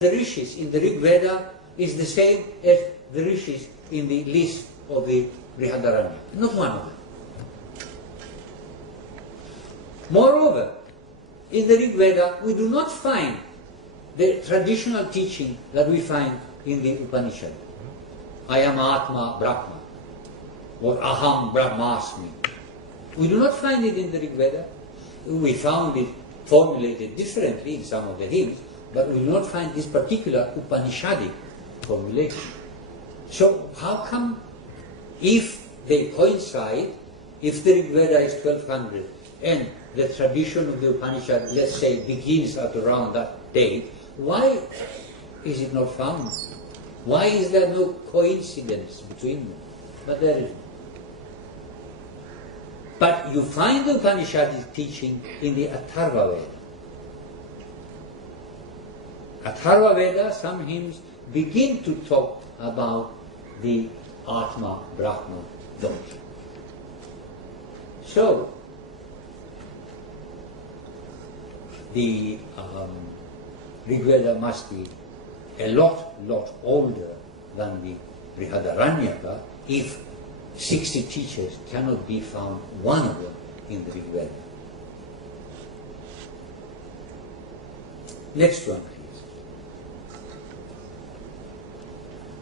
the rishis in the Rig Veda is the same as the rishis in the list of the Brihadaranya. Not one of them. Moreover, in the Rig Veda we do not find the traditional teaching that we find in the Upanishad. I am Atma Brahma, or Aham Brahmasmi. We do not find it in the Rig Veda. We found it formulated differently in some of the hymns, but we do not find this particular Upanishadic formulation. So how come, if they coincide, if the Rig Veda is 1200 and the tradition of the Upanishad, let's say, begins at around that date, why is it not found? Why is there no coincidence between them? But there is. But you find the Upanishadic teaching in the Atharva Veda. Atharva Veda, some hymns begin to talk about the Atma Brahma doctrine. So, the Rig Veda must be a lot older than the Brihadaranyaka if 60 teachers cannot be found, one of them, in the Rig Veda. Next one, please.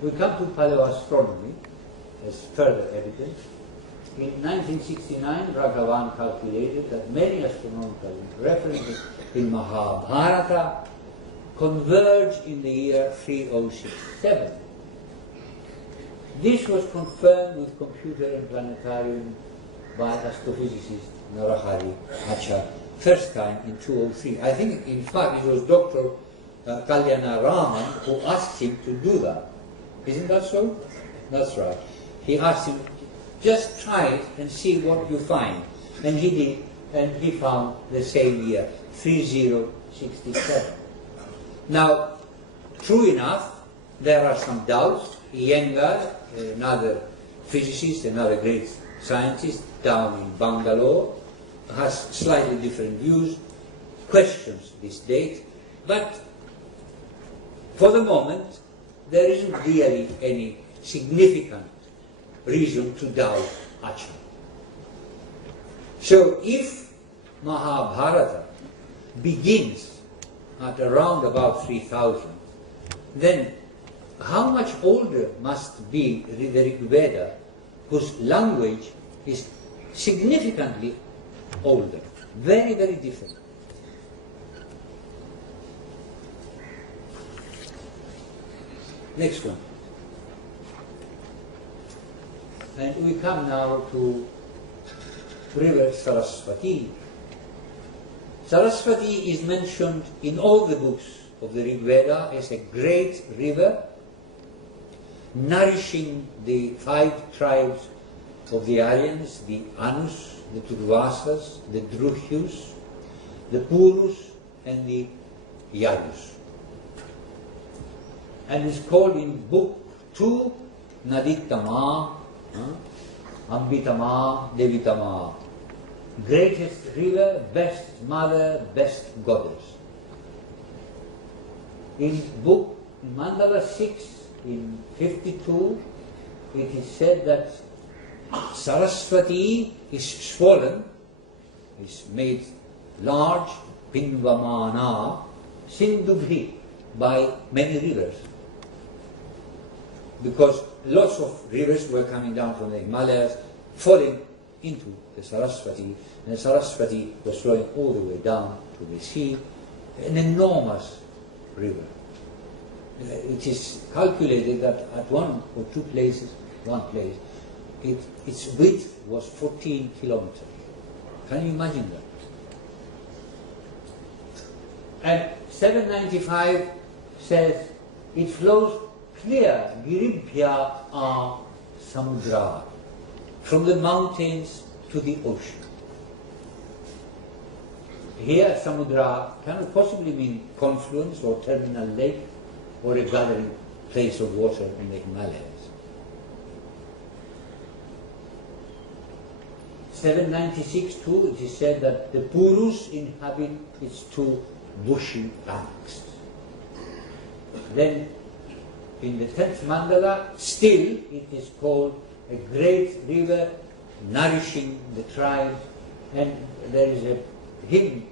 We come to paleoastronomy as further evidence. In 1969, Raghavan calculated that many astronomical references in Mahabharata converge in the year 3067. This was confirmed with computer and planetarium by astrophysicist Narahari Achar, first time in 2003. I think, in fact, it was Dr. Kalyana Raman who asked him to do that. Isn't that so? That's right. He asked him, just try it and see what you find. And he did, and he found the same year, 3067. Now, true enough, there are some doubts. Iyengar, another physicist, another great scientist down in Bangalore, has slightly different views, questions this date, but for the moment there isn't really any significant reason to doubt Achar. So if Mahabharata begins at around about 3000, then how much older must be the Rig Veda, whose language is significantly older, very, very different. Next one. And we come now to river Saraswati. Saraswati is mentioned in all the books of the Rig Veda as a great river nourishing the 5 tribes of the Aryans, the Anus, the Turvasas, the Druhyus, the Purus, and the Yadus. And is called in book 2 Naditama, Ambitama, Devitama. Greatest river, best mother, best goddess. In book Mandala 6, in 52, it is said that Saraswati is swollen, is made large, Pinvamana, Sindubhi, by many rivers. Because lots of rivers were coming down from the Himalayas, falling into the Saraswati, and the Saraswati was flowing all the way down to the sea, an enormous river. It is calculated that at one or two places, its width was 14 kilometers. Can you imagine that? And 795 says it flows clear, Giribhya a Samudra, from the mountains to the ocean. Here, Samudra cannot possibly mean confluence or terminal lake, or a gathering place of water in the Himalayas. 796 too, it is said that the Purus inhabit its 2 bushy banks. Then in the 10th mandala, still it is called a great river nourishing the tribes, and there is a hymn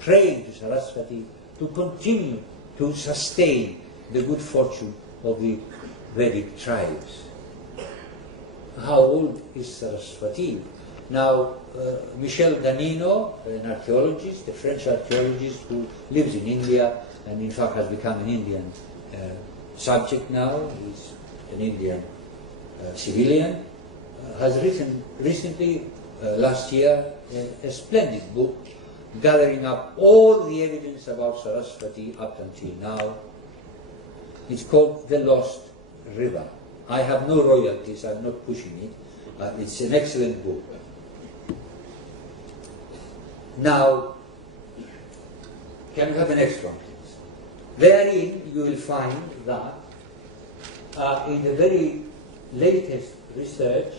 praying to Saraswati to continue to sustain the good fortune of the Vedic tribes. How old is Saraswati? Now, Michel Danino, an archaeologist, a French archaeologist who lives in India and in fact has become an Indian subject now, he's an Indian civilian, has written recently, last year, a splendid book gathering up all the evidence about Saraswati up until now. It's called The Lost River. I have no royalties, I'm not pushing it. It's an excellent book. Now, can we have the next one, please? Therein you will find that in the very latest research,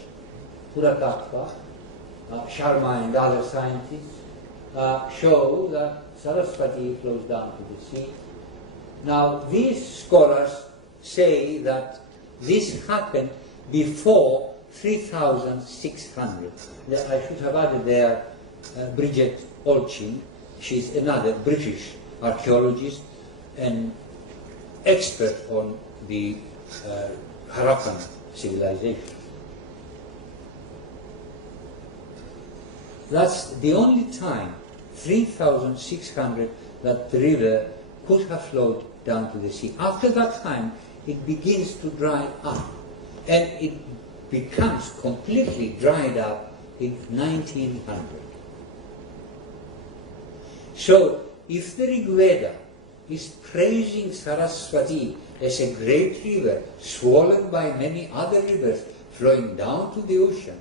Puratattva, Sharma and other scientists show that Saraswati flows down to the sea. Now, these scholars say that this happened before 3600. I should have added there Bridget Olchin. She's another British archaeologist and expert on the Harappan civilization. That's the only time, 3600, that the river could have flowed down to the sea. After that time, it begins to dry up, and it becomes completely dried up in 1900. So, if the Rig Veda is praising Saraswati as a great river swollen by many other rivers flowing down to the ocean,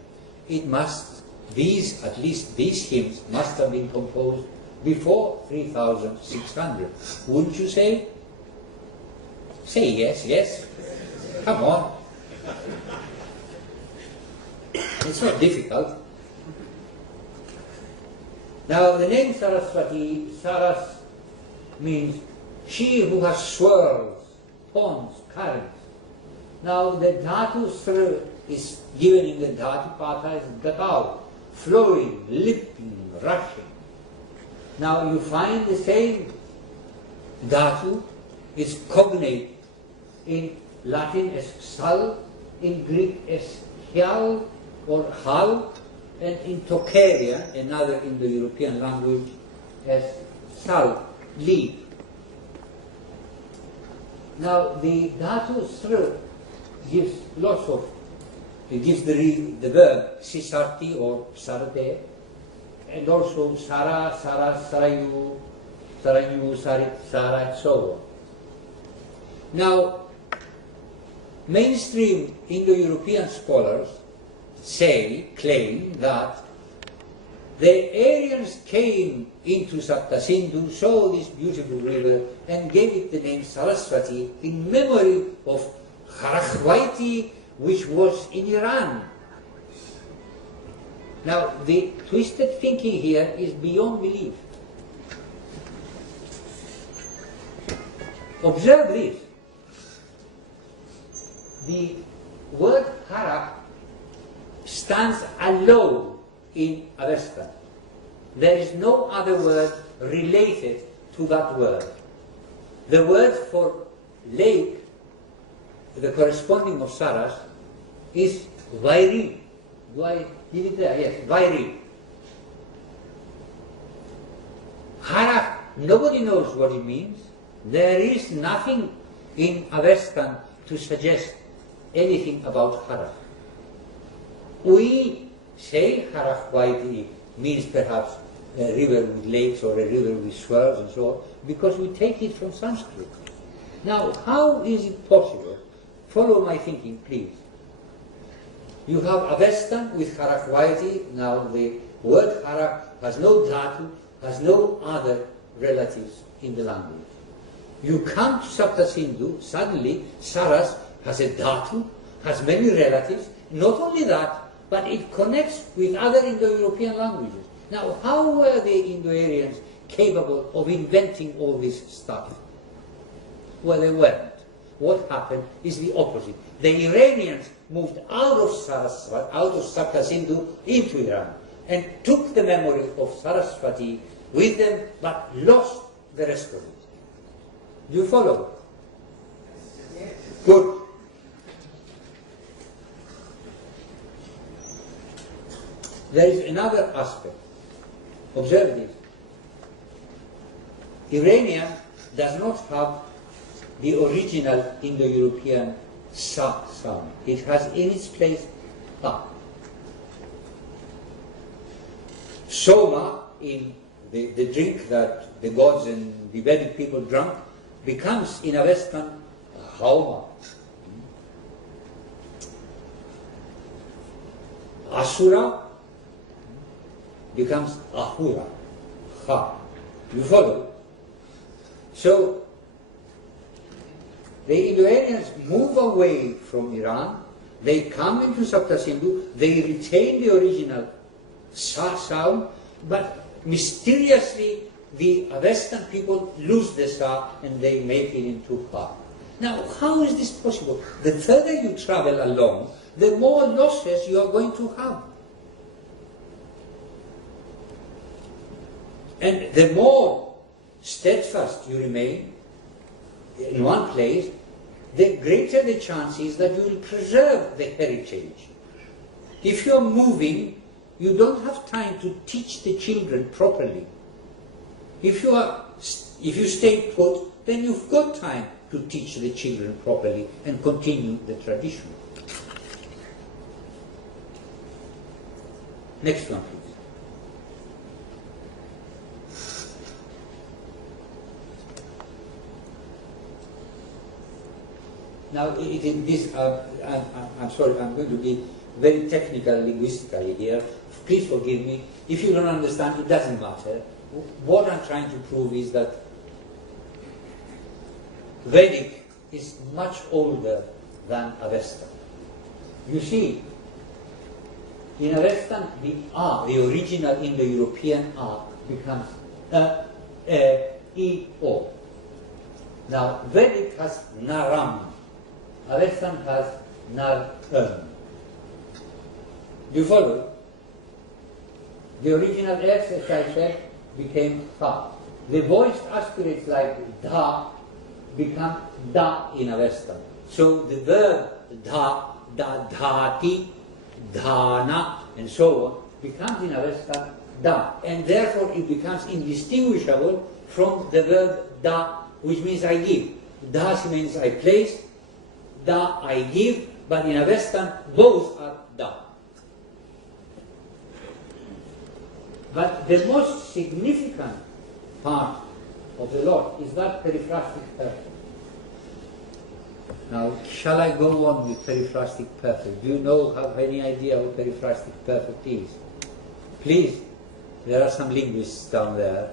it must, at least these hymns must have been composed before 3600. Wouldn't you say? Say yes, yes. Come on. It's not difficult. Now the name Saraswati, Saras means she who has swirls, ponds, currents. Now the dhatu sr is given in the dhatu patha as gatau, flowing, leaping, rushing. Now you find the same dhatu is cognate in Latin as sal, in Greek as hial or hal, and in Tokaria, another Indo-European language, as sal, leap. Now the dhatu sr gives lots of, it gives the verb sisarti or sarate, and also sara, sara, sarayu, sarayu, sarit, sara, and so on. Now, mainstream Indo-European scholars claim that the Aryans came into Saptasindhu, saw this beautiful river, and gave it the name Saraswati in memory of Kharachvaiti, which was in Iran. Now, the twisted thinking here is beyond belief. Observe this. The word Harak stands alone in Avestan. There is no other word related to that word. The word for lake, the corresponding of Saras, is Vairi. Do I give it there? Yes, Vairi. Harak, nobody knows what it means. There is nothing in Avestan to suggest anything about Harak. We say Harakvaiti means perhaps a river with lakes or a river with swirls and so on, because we take it from Sanskrit. Now, how is it possible? Follow my thinking, please. You have Avestan with Harakvaiti. Now, the word Harak has no dhatu, has no other relatives in the language. You come to Saptasindhu, suddenly Saras has a dhatu, has many relatives. Not only that, but it connects with other Indo-European languages. Now, how were the Indo-Aryans capable of inventing all this stuff? Well, they weren't. What happened is the opposite. The Iranians moved out of Sapta Sindhu into Iran and took the memory of Saraswati with them, but lost the rest of it. Do you follow? Yes. Good. There is another aspect. Observe this. Iranian does not have the original Indo-European sa sound. It has in its place ha. Soma, in the drink that the gods and the Vedic people drank, becomes in a Western hauma. Asura becomes ahura, ha. You follow? So, the Indo-Aryans move away from Iran, they come into Sapta Sindhu, they retain the original sa sound, but mysteriously the Western people lose the sa and they make it into ha. Now, how is this possible? The further you travel along, the more losses you are going to have. And the more steadfast you remain in one place, the greater the chance is that you will preserve the heritage. If you are moving, you don't have time to teach the children properly. If you stay put, then you've got time to teach the children properly and continue the tradition. Next one, please. Now, I'm sorry, I'm going to be very technical linguistically here. Please forgive me. If you don't understand, it doesn't matter. What I'm trying to prove is that Vedic is much older than Avesta. You see, in Avesta, the A, the original Indo-European A, becomes E, O. Now, Vedic has Naram. Avestan has Nar. Do you follow? The original S, as I said, became Tha. The voiced aspirates like Da become Da in Avestan. So the verb Da, Da, Dhati, Dhana, and so on becomes in Avestan Da. And therefore it becomes indistinguishable from the verb Da, which means I give. Das means I place, Da I give, but in Avestan both are Da. But the most significant part of the lot is that periphrastic perfect. Now, shall I go on with periphrastic perfect? Do you have any idea what periphrastic perfect is? Please, there are some linguists down there.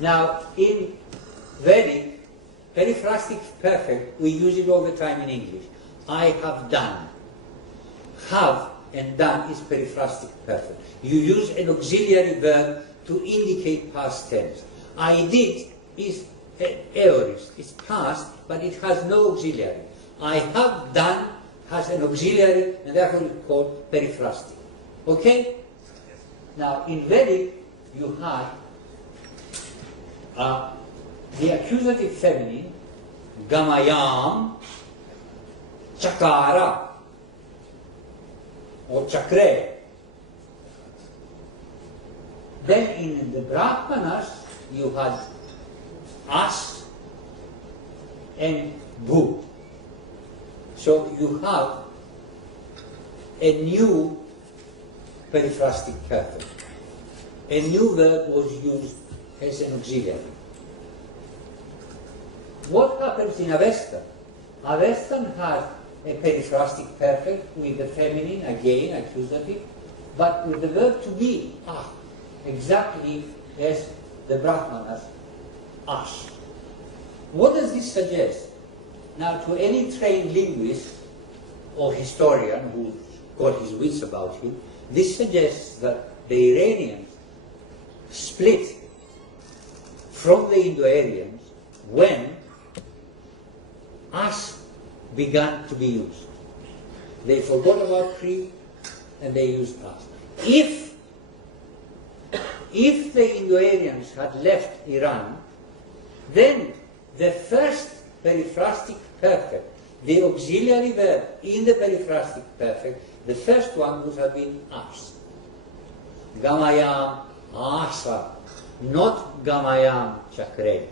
Now, in Vedic, periphrastic perfect, we use it all the time in English. I have done. Have and done is periphrastic perfect. You use an auxiliary verb to indicate past tense. I did is aorist, it's past, but it has no auxiliary. I have done has an auxiliary, and therefore it's called periphrastic. Okay? Now, in Vedic, you have the accusative feminine, Gamayam, Chakara, or Chakre. Then in the Brahmanas, you had As and Bu. So you have a new periphrastic perfect. A new verb was used as an auxiliary. What happens in Avesta? Avestan has a periphrastic perfect with the feminine, again, accusative, but with the verb to be, exactly as the Brahmanas, Ash. What does this suggest? Now, to any trained linguist or historian who's got his wits about him, this suggests that the Iranians split from the Indo-Aryans when us began to be used. They forgot about Cree and they used us. If the Indo-Aryans had left Iran, then the first periphrastic perfect, the auxiliary verb in the periphrastic perfect, the first one would have been us. Gamayam asa, not gamayam chakre.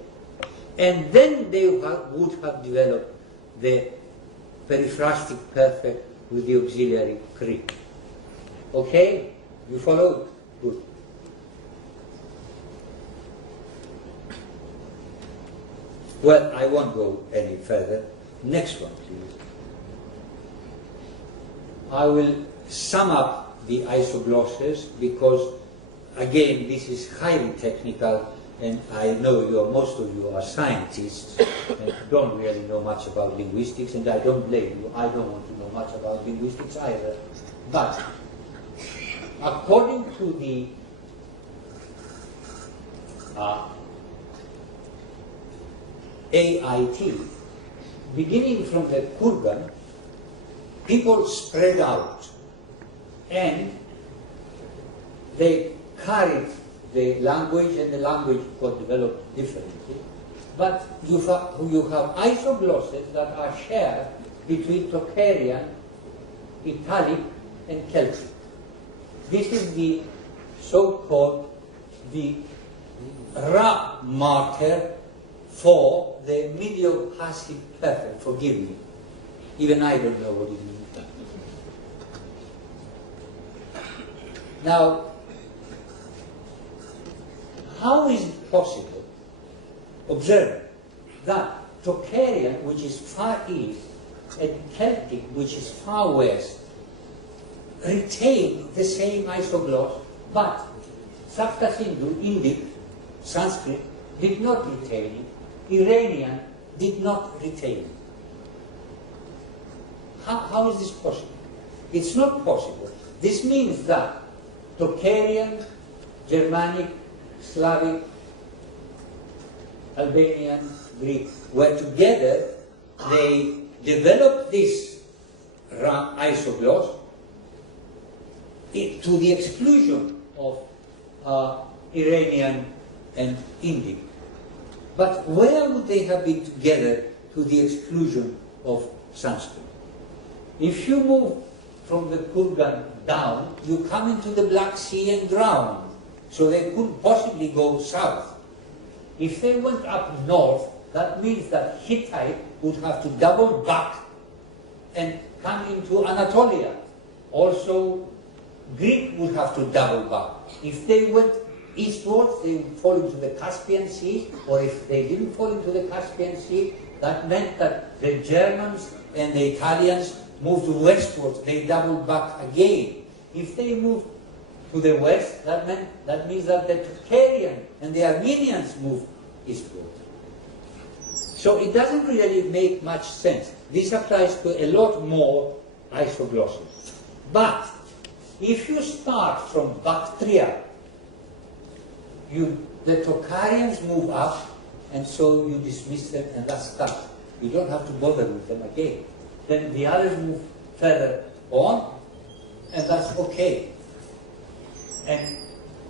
And then they would have developed the periphrastic perfect with the auxiliary Kri. Okay? You follow? Good. Well, I won't go any further. Next one, please. I will sum up the isoglosses because, again, this is highly technical, and I know most of you are scientists and don't really know much about linguistics, and I don't blame you. I don't want to know much about linguistics either. But according to the AIT, beginning from the Kurgan, people spread out and they carried the language, and the language got developed differently. But you have isoglosses that are shared between Tocharian, Italic, and Celtic. This is the so-called the Ra marker for the medial passive perfect. Forgive me. Even I don't know what it means. Now, how is it possible, observe, that Tocharian, which is far east, and Celtic, which is far west, retain the same isogloss, but Sapta Sindhu, Indic, Sanskrit, did not retain it, Iranian did not retain it. How is this possible? It's not possible. This means that Tocharian, Germanic, Slavic, Albanian, Greek were together. They developed this isogloss to the exclusion of Iranian and Indic. But where would they have been together to the exclusion of Sanskrit? If you move from the Kurgan down, you come into the Black Sea and drown. So they couldn't possibly go south. If they went up north, that means that Hittite would have to double back and come into Anatolia. Also, Greek would have to double back. If they went eastwards, they would fall into the Caspian Sea, or if they didn't fall into the Caspian Sea, that meant that the Germans and the Italians moved westwards, they doubled back again. If they moved to the west, that means that the Tocharian and the Armenians moved eastward. So it doesn't really make much sense. This applies to a lot more isoglosses. But if you start from Bactria, the Tocharians move up, and so you dismiss them, and that's that. You don't have to bother with them again. Then the others move further on, and that's okay. And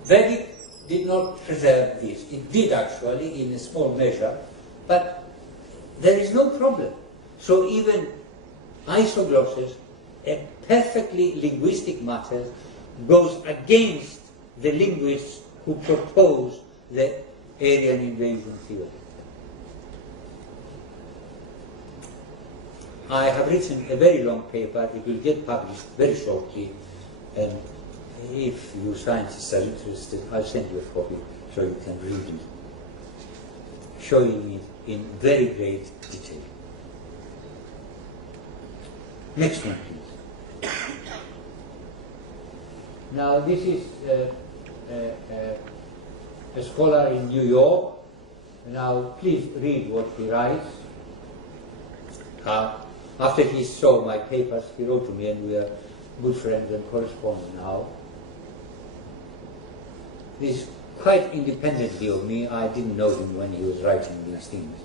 Vedic did not preserve this. It did actually in a small measure, but there is no problem. So even isoglosses, a perfectly linguistic matter, goes against the linguists who propose the Aryan invasion theory. I have written a very long paper. It will get published very shortly, and if you scientists are interested, I'll send you a copy so you can read it, showing it in very great detail. Next one, please. Now, this is a scholar in New York. Now, please read what he writes. After he saw my papers, he wrote to me, and we are good friends and correspond now. This is quite independently of me. I didn't know him when he was writing these things.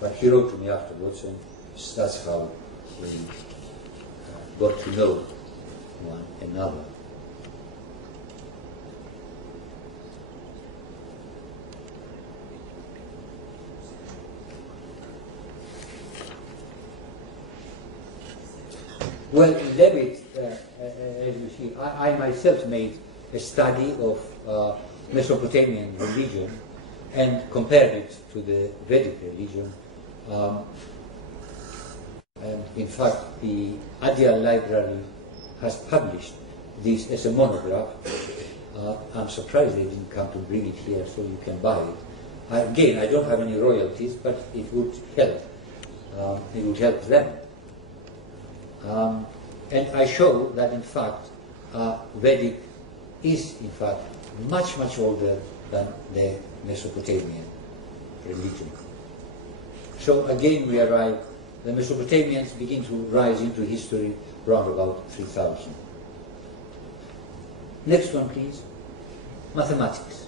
But he wrote to me afterwards, and that's how we got to know one another. Well, in Levitt, as you see, I myself made a study of Mesopotamian religion and compared it to the Vedic religion. And in fact, the Aryan Library has published this as a monograph. I'm surprised they didn't come to bring it here so you can buy it. Again, I don't have any royalties, but it would help. It would help them. And I show that in fact Vedic is in fact much, much older than the Mesopotamian religion. So again we arrive, the Mesopotamians begin to rise into history round about 3000. Next one please, mathematics.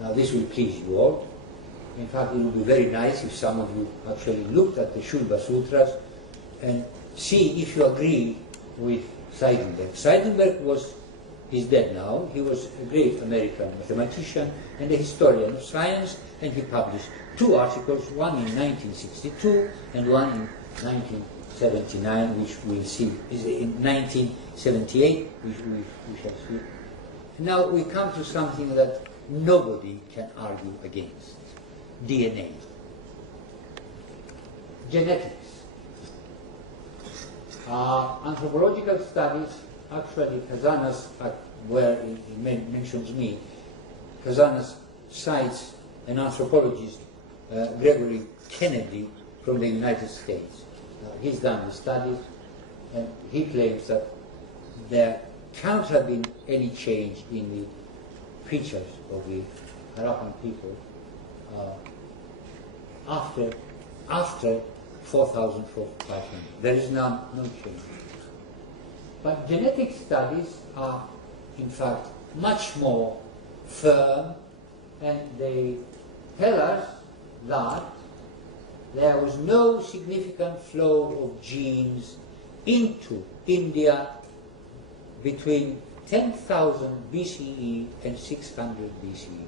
Now this will please you all. In fact it would be very nice if some of you actually looked at the Shulva Sutras and see if you agree with Seidenberg. Seidenberg is dead now. He was a great American mathematician and a historian of science, and he published 2 articles, one in 1962 and one in 1979, which we'll see, is in 1978, which we shall see. Now we come to something that nobody can argue against, DNA. Genetics. Anthropological studies, actually Kazanas, where he mentions me, Kazanas cites an anthropologist, Gregory Kennedy, from the United States. He's done the studies, and he claims that there can't have been any change in the features of the Harappan people after 4,500. There is no change. But genetic studies are, in fact, much more firm, and they tell us that there was no significant flow of genes into India between 10,000 BCE and 600 BCE.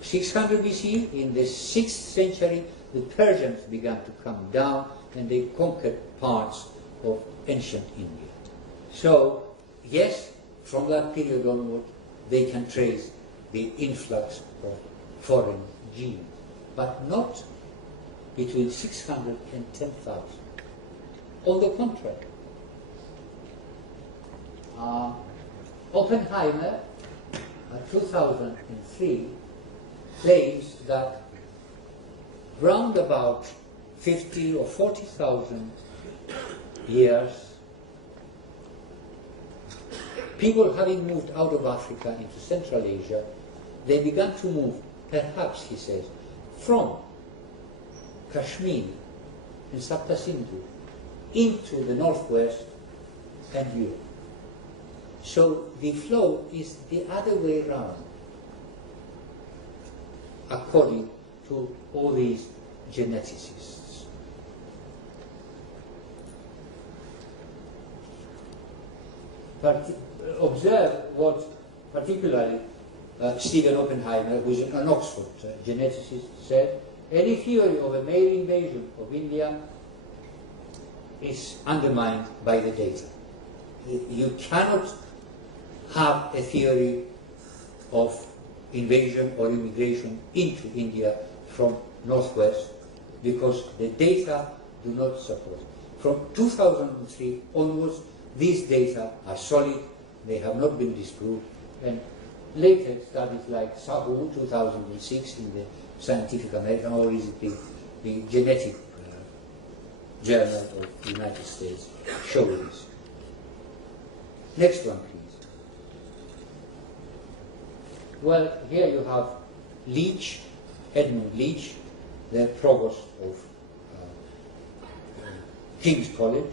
600 BCE, in the 6th century, the Persians began to come down and they conquered parts of ancient India. So, yes, from that period onward, they can trace the influx of foreign genes, but not between 600 and 10,000. On the contrary, Oppenheimer, 2003, claims that round about 50 or 40,000 years, people having moved out of Africa into Central Asia, they began to move, perhaps, he says, from Kashmir and Sapta Sindhu into the northwest and Europe. So the flow is the other way around, according to all these geneticists. Observe what particularly Stephen Oppenheimer, who is an Oxford geneticist, said: any theory of a male invasion of India is undermined by the data. You cannot have a theory of invasion or immigration into India from northwest because the data do not support it. From 2003 onwards, these data are solid, they have not been disproved, and later studies like Sahu 2006 in the Scientific American, or is it the Genetic Journal of the United States, show this. Next one, please. Well, here you have Leach, Edmund Leach, the provost of King's College.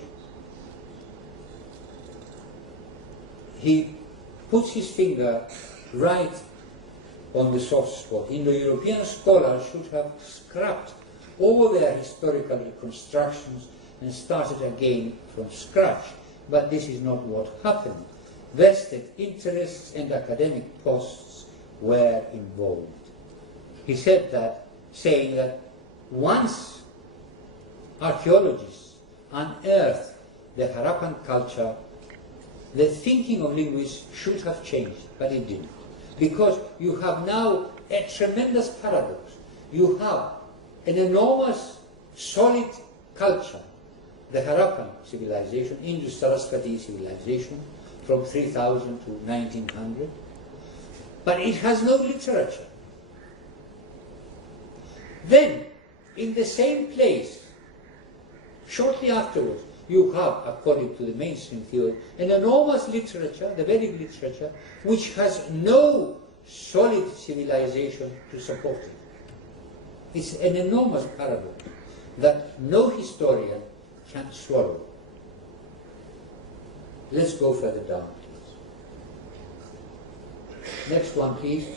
He puts his finger right on the soft spot. Indo-European scholars should have scrapped all their historical reconstructions and started again from scratch. But this is not what happened. Vested interests and academic posts were involved. He said that, saying that once archaeologists unearthed the Harappan culture, the thinking of linguists should have changed, but it didn't. Because you have now a tremendous paradox. You have an enormous, solid culture, the Harappan civilization, Indus-Sarasvati civilization, from 3000 to 1900, but it has no literature. Then, in the same place, shortly afterwards, you have, according to the mainstream theory, an enormous literature, the Vedic literature, which has no solid civilization to support it. It's an enormous paradox that no historian can swallow. Let's go further down, please. Next one, please.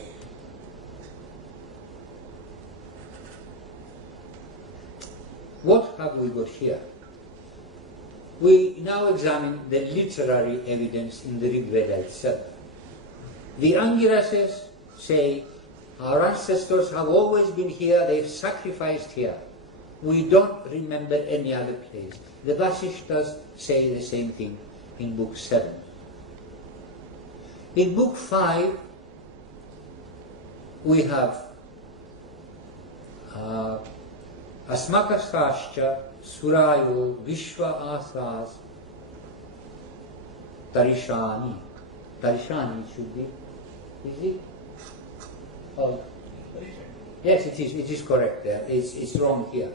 What have we got here? We now examine the literary evidence in the Rig Veda itself. The Angirases say, our ancestors have always been here, they've sacrificed here. We don't remember any other place. The Vasishtas say the same thing in book 7. In book 5, we have Asmakastascha Surayo Vishwa Asas Tarishani. Tarishani should be. Is it? Oh. Yes, it is. It is correct there. It's wrong here.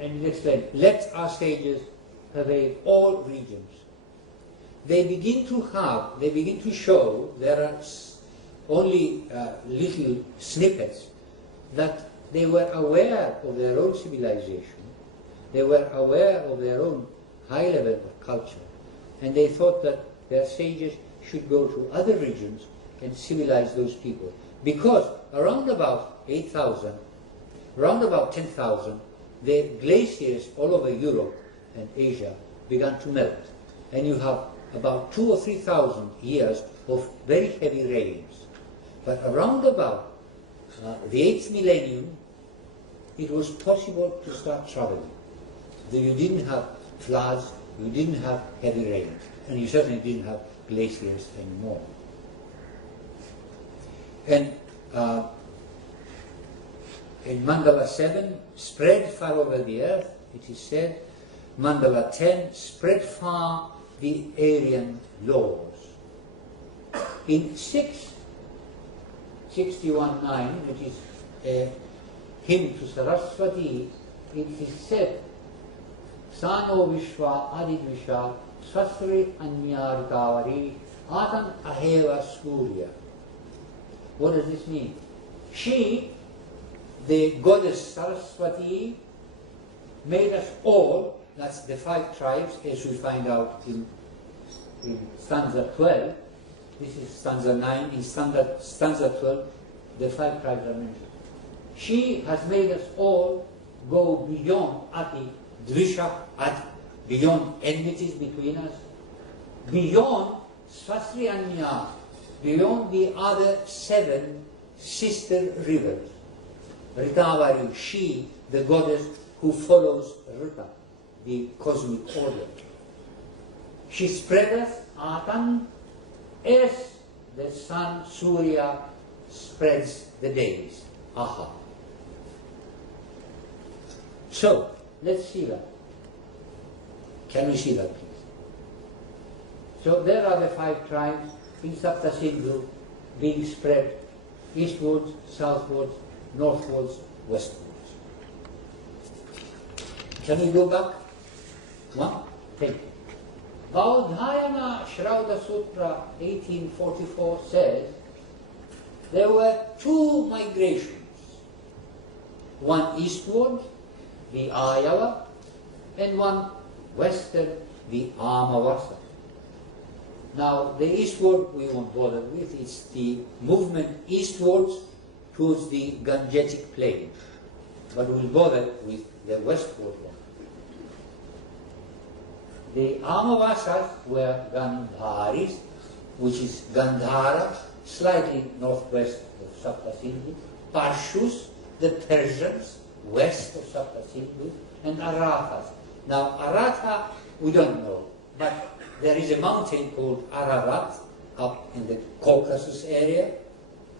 And it explains, let our sages pervade all regions. They begin to show, there are only little snippets, that they were aware of their own civilization, they were aware of their own high level of culture, and they thought that their sages should go to other regions and civilize those people. Because around about 8,000, around about 10,000, the glaciers all over Europe and Asia began to melt. And you have about 2,000 or 3,000 years of very heavy rains. But around about the 8th millennium, it was possible to start traveling. You didn't have floods, you didn't have heavy rains, and you certainly didn't have glaciers anymore. And in Mandala 7, spread far over the earth, it is said. Mandala 10, spread far the Aryan laws. In 661.9, which is a hymn to Saraswati, it is said, Sano Vishwa Adidvisha Swasri Anyarikavari Atan Aheva Surya. What does this mean? She, the goddess Saraswati, made us all, that's the 5 tribes, as we find out in stanza 12. This is stanza 9. In stanza 12, the 5 tribes are mentioned. She has made us all go beyond Ati, Dvisha, Ati, beyond enmities between us, beyond Swasri Anya, beyond the other 7 sister rivers. Ritavari, she, the goddess who follows Rita, the cosmic order. She spreadeth Atan as the sun Surya spreads the days. Aha. So, let's see that. Can we see that, please? So there are the 5 tribes in Sapta Sindhu being spread eastwards, southwards, northwards, westwards. Can we go back? One? Thank you. Baudhayana Shrauda Sutra 1844 says there were 2 migrations. One eastward, the Ayava, and one western, the Amavasa. Now, the eastward we won't bother with. It's the movement eastwards towards the Gangetic plain, but we'll bother with the westward one. The Amavasas were Gandharis, which is Gandhara, slightly northwest of Saptasindhu, Parshus, the Persians, west of Saptasindhu, and Arathas. Now, Aratha, we don't know, but there is a mountain called Ararat up in the Caucasus area,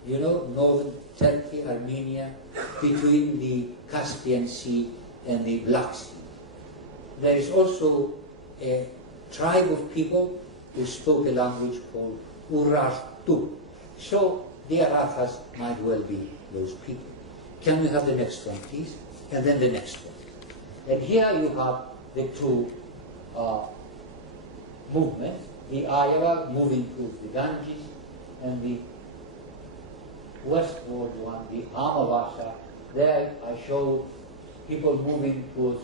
you know, northern Turkey, Armenia, between the Caspian Sea and the Black Sea. There is also a tribe of people who spoke a language called Urartu. So the Arathas might well be those people. Can we have the next one, please? And then the next one. And here you have the two movements, the Ayava moving towards the Ganges, and the westward one, the Amavasa. There I show people moving towards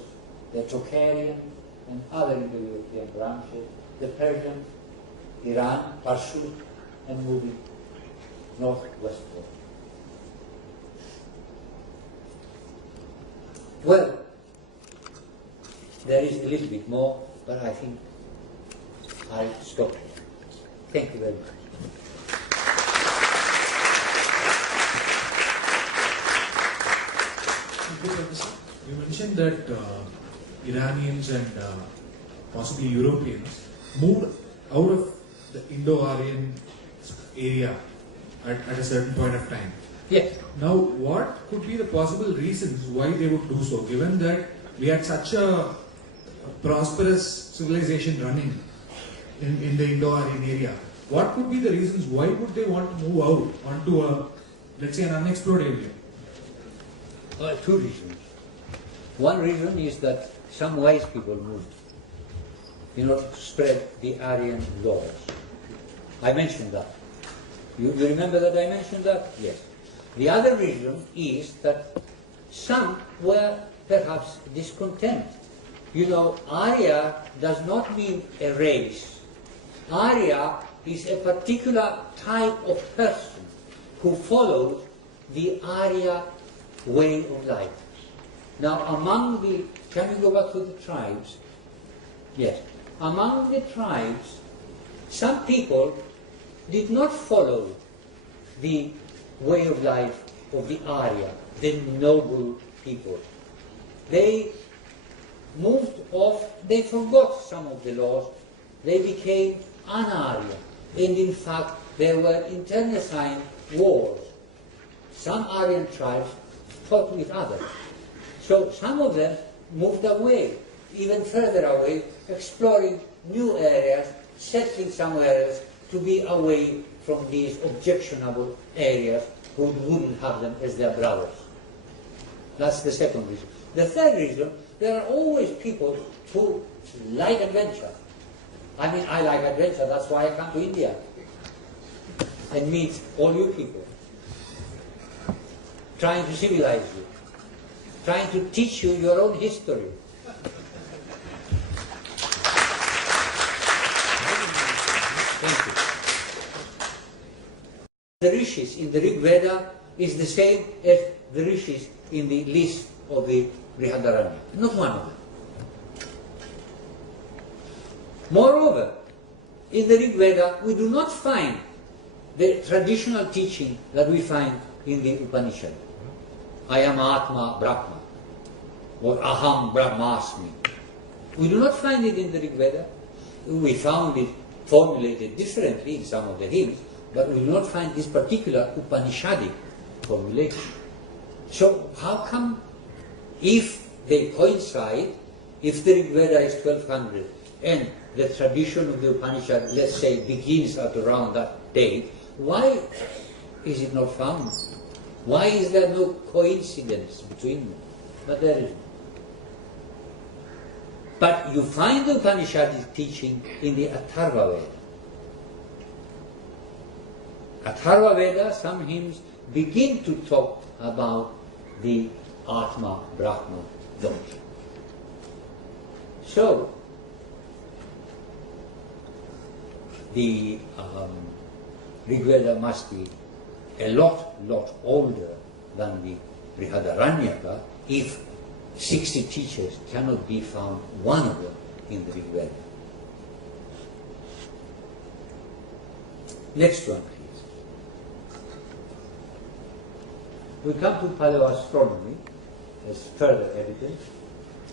the Tocharian and other Indo-European branches, the Persians, Iran, Parshut, and moving northwestward. Well, there is a little bit more, but I think I'll stop here. Thank you very much. You mentioned that Iranians and possibly Europeans moved out of the Indo-Aryan area at a certain point of time. Yes. Now, what could be the possible reasons why they would do so, given that we had such a prosperous civilization running in the Indo-Aryan area? What could be the reasons why would they want to move out onto a, let's say, an unexplored area? Two reasons. One reason is that some wise people moved in order to spread the Aryan laws. I mentioned that. You remember that I mentioned that? Yes. The other reason is that some were perhaps discontent. You know, Arya does not mean a race. Arya is a particular type of person who follows the Arya way of life. Now, among the, can we go back to the tribes? Yes. Among the tribes, some people did not follow the way of life of the Arya, the noble people. They moved off, they forgot some of the laws, they became un-Arya, and in fact there were internecine wars. Some Aryan tribes fought with others. So some of them moved away, even further away, exploring new areas, settling somewhere else to be away from these objectionable areas who wouldn't have them as their brothers. That's the second reason. The third reason, there are always people who like adventure. I mean, I like adventure, that's why I come to India and meet all you people, trying to civilize you, trying to teach you your own history. Thank you. The rishis in the Rig Veda is the same as the rishis in the list of the Brihadaranya. Not one of them. Moreover, in the Rig Veda we do not find the traditional teaching that we find in the Upanishad. I am Atma Brahma, or Aham Brahmasmi. We do not find it in the Rig Veda. We found it formulated differently in some of the hymns, but we do not find this particular Upanishadic formulation. So how come, if they coincide, if the Rig Veda is 1200 and the tradition of the Upanishad, let's say, begins at around that date, why is it not found? Why is there no coincidence between them? But there is. But you find the Upanishadic teaching in the Atharva Veda. Atharva Veda, some hymns begin to talk about the Atma Brahma doctrine. So, the Rig Veda must be a lot older than the Brihadaranyaka if 60 teachers cannot be found one of them in the Rig Veda. Next one, please. We come to paleoastronomy as further evidence.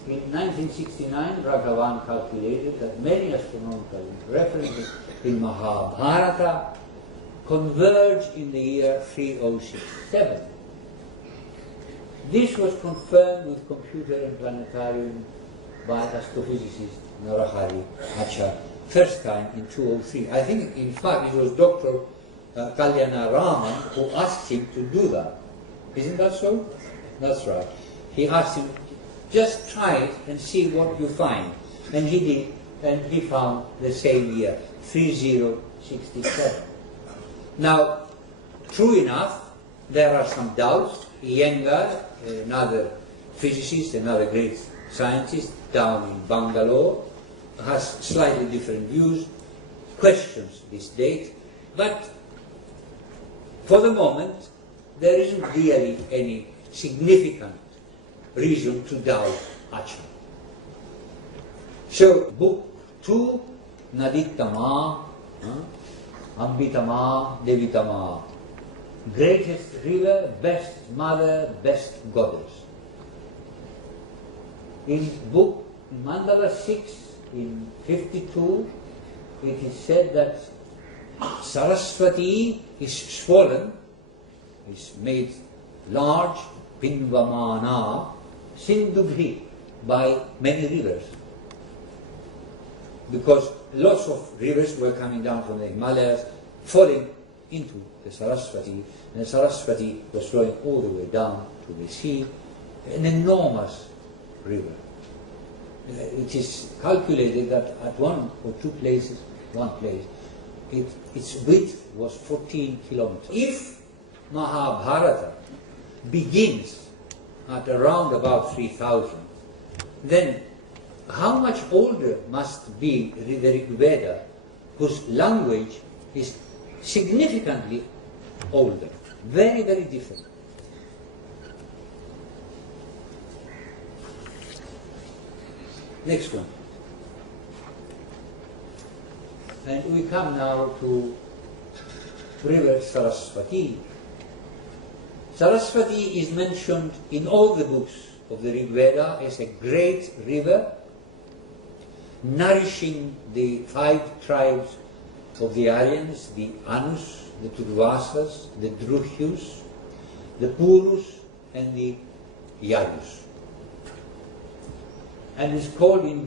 In 1969, Raghavan calculated that many astronomical references in Mahabharata converge in the year 3067. This was confirmed with computer and planetarium by astrophysicist Narahari Achar, first time in 2003. I think, in fact, it was Dr. Kalyana Raman who asked him to do that. Isn't that so? That's right. He asked him, just try it and see what you find. And he did, and he found the same year, 3067. Now, true enough, there are some doubts. Iyengar, another physicist, another great scientist down in Bangalore, has slightly different views, questions this date, but for the moment, there isn't really any significant reason to doubt Achar. So, book 2, Naditama, Ambitama, Devitama, greatest river, best mother, best goddess. In book Mandala 6, in 52, it is said that Saraswati is swollen, is made large, Pinvamana, Sindubhi, by many rivers. Because lots of rivers were coming down from the Himalayas, falling into the Saraswati, and the Saraswati was flowing all the way down to the sea, an enormous river. It is calculated that at one place, its width was 14 kilometers. If Mahabharata begins at around about 3000, then how much older must be the Rig Veda, whose language is significantly older, very, very different. Next one. And we come now to river Saraswati. Saraswati is mentioned in all the books of the Rig Veda as a great river nourishing the 5 tribes of the Aryans, the Anus, the Turvasas, the Druhyus, the Purus, and the Yadus. And is called in